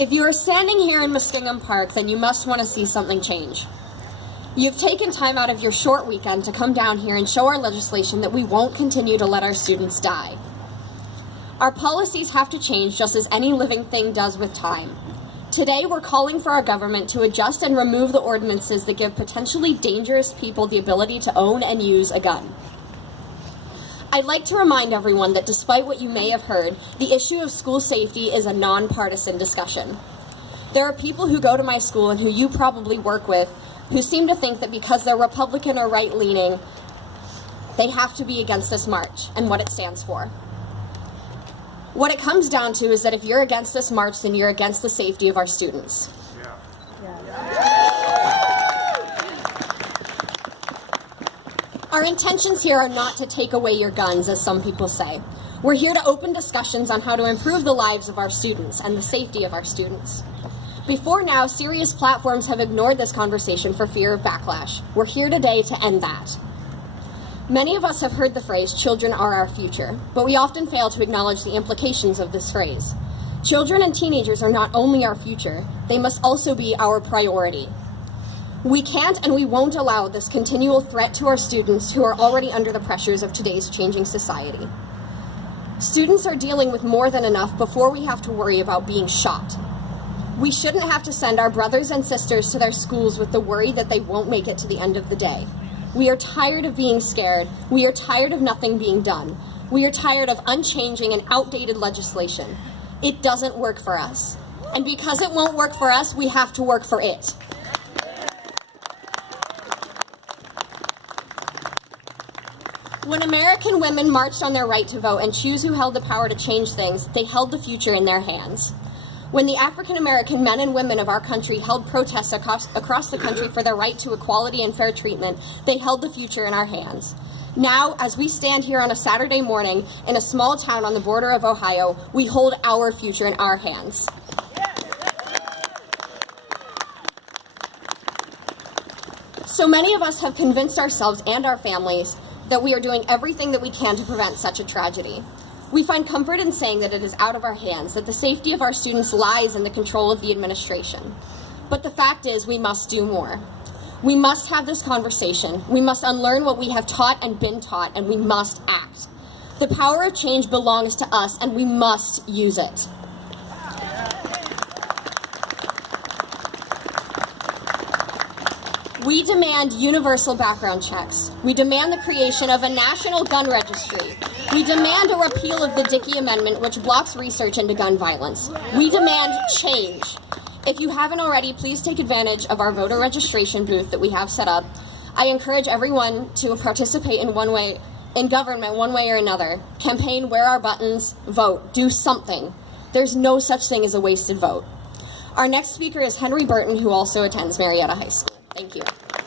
If you are standing here in Muskingum Park, then you must want to see something change. You've taken time out of your short weekend to come down here and show our legislation that we won't continue to let our students die. Our policies have to change just as any living thing does with time. Today, we're calling for our government to adjust and remove the ordinances that give potentially dangerous people the ability to own and use a gun. I'd like to remind everyone that despite what you may have heard, the issue of school safety is a nonpartisan discussion. There are people who go to my school and who you probably work with who seem to think that because they're Republican or right-leaning, they have to be against this march and what it stands for. What it comes down to is that if you're against this march, then you're against the safety of our students. Our intentions here are not to take away your guns, as some people say. We're here to open discussions on how to improve the lives of our students and the safety of our students. Before now, serious platforms have ignored this conversation for fear of backlash. We're here today to end that. Many of us have heard the phrase, "Children are our future," but we often fail to acknowledge the implications of this phrase. Children and teenagers are not only our future, they must also be our priority. We can't and we won't allow this continual threat to our students who are already under the pressures of today's changing society. Students are dealing with more than enough before we have to worry about being shot. We shouldn't have to send our brothers and sisters to their schools with the worry that they won't make it to the end of the day. We are tired of being scared. We are tired of nothing being done. We are tired of unchanging and outdated legislation. It doesn't work for us. And because it won't work for us, we have to work for it. When American women marched on their right to vote and choose who held the power to change things, they held the future in their hands. When the African American men and women of our country held protests across the country for their right to equality and fair treatment, they held the future in our hands. Now, as we stand here on a Saturday morning in a small town on the border of Ohio, we hold our future in our hands. So many of us have convinced ourselves and our families that we are doing everything that we can to prevent such a tragedy. We find comfort in saying that it is out of our hands, that the safety of our students lies in the control of the administration. But the fact is, we must do more. We must have this conversation. We must unlearn what we have taught and been taught, and we must act. The power of change belongs to us, and we must use it. We demand universal background checks. We demand the creation of a national gun registry. We demand a repeal of the Dickey Amendment, which blocks research into gun violence. We demand change. If you haven't already, please take advantage of our voter registration booth that we have set up. I encourage everyone to participate in government one way or another. Campaign, wear our buttons, vote, do something. There's no such thing as a wasted vote. Our next speaker is Henry Burton, who also attends Marietta High School. Thank you.